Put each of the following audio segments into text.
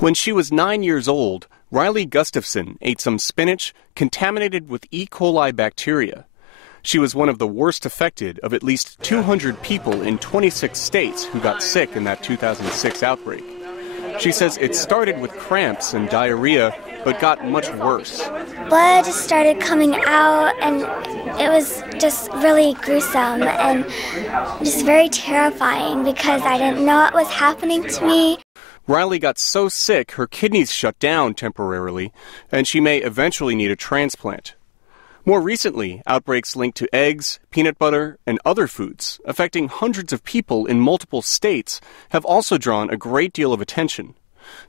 When she was 9 years old, Riley Gustafson ate some spinach contaminated with E. coli bacteria. She was one of the worst affected of at least 200 people in 26 states who got sick in that 2006 outbreak. She says it started with cramps and diarrhea, but got much worse. Blood started coming out, and it was just really gruesome and just very terrifying because I didn't know what was happening to me. Riley got so sick her kidneys shut down temporarily, and she may eventually need a transplant. More recently, outbreaks linked to eggs, peanut butter, and other foods, affecting hundreds of people in multiple states, have also drawn a great deal of attention.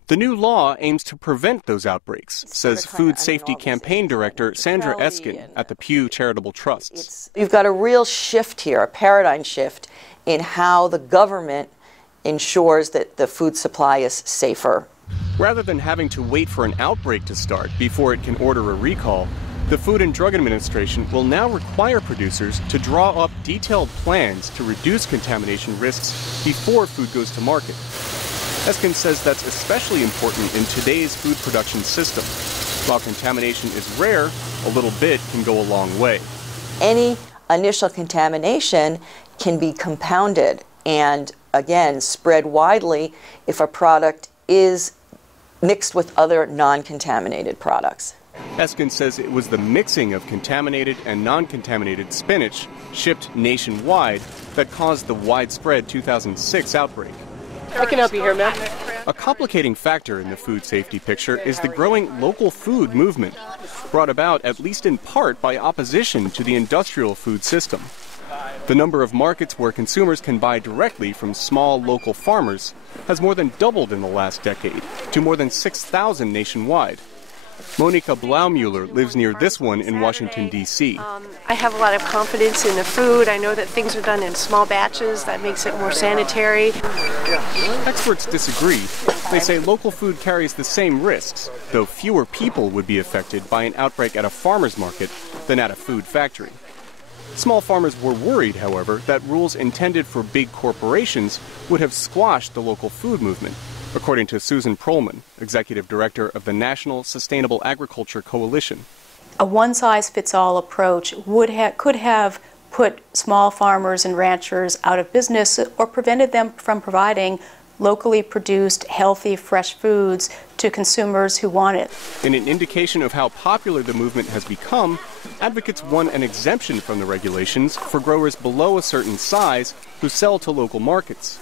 The new law aims to prevent those outbreaks, says Food Safety Campaign Director Sandra Eskin at the Pew Charitable Trusts. You've got a real shift here, a paradigm shift in how the government ensures that the food supply is safer. Rather than having to wait for an outbreak to start before it can order a recall, the Food and Drug Administration will now require producers to draw up detailed plans to reduce contamination risks before food goes to market. Eskin says that's especially important in today's food production system. While contamination is rare, a little bit can go a long way. Any initial contamination can be compounded and, again, spread widely if a product is mixed with other non-contaminated products. Eskin says it was the mixing of contaminated and non-contaminated spinach shipped nationwide that caused the widespread 2006 outbreak. I can help you here, ma'am. A complicating factor in the food safety picture is the growing local food movement, brought about at least in part by opposition to the industrial food system. The number of markets where consumers can buy directly from small local farmers has more than doubled in the last decade, to more than 6,000 nationwide. Monica Blaumuller lives near this one in Washington, D.C. I have a lot of confidence in the food. I know that things are done in small batches. That makes it more sanitary. Experts disagree. They say local food carries the same risks, though fewer people would be affected by an outbreak at a farmer's market than at a food factory. Small farmers were worried, however, that rules intended for big corporations would have squashed the local food movement, according to Susan Prohlman, executive director of the National Sustainable Agriculture Coalition. A one-size-fits-all approach could have put small farmers and ranchers out of business or prevented them from providing locally produced, healthy, fresh foods to consumers who want it. In an indication of how popular the movement has become, advocates won an exemption from the regulations for growers below a certain size who sell to local markets.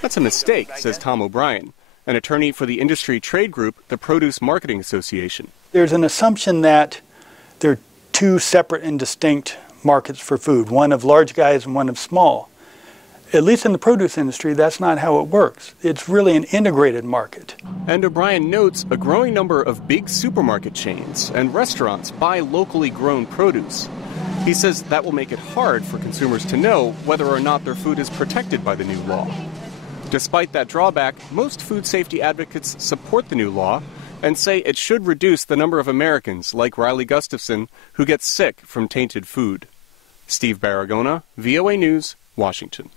That's a mistake, says Tom O'Brien, an attorney for the industry trade group, the Produce Marketing Association. There's an assumption that there are two separate and distinct markets for food, one of large guys and one of small. At least in the produce industry, that's not how it works. It's really an integrated market. And O'Brien notes a growing number of big supermarket chains and restaurants buy locally grown produce. He says that will make it hard for consumers to know whether or not their food is protected by the new law. Despite that drawback, most food safety advocates support the new law and say it should reduce the number of Americans like Riley Gustafson who get sick from tainted food. Steve Baragona, VOA News, Washington.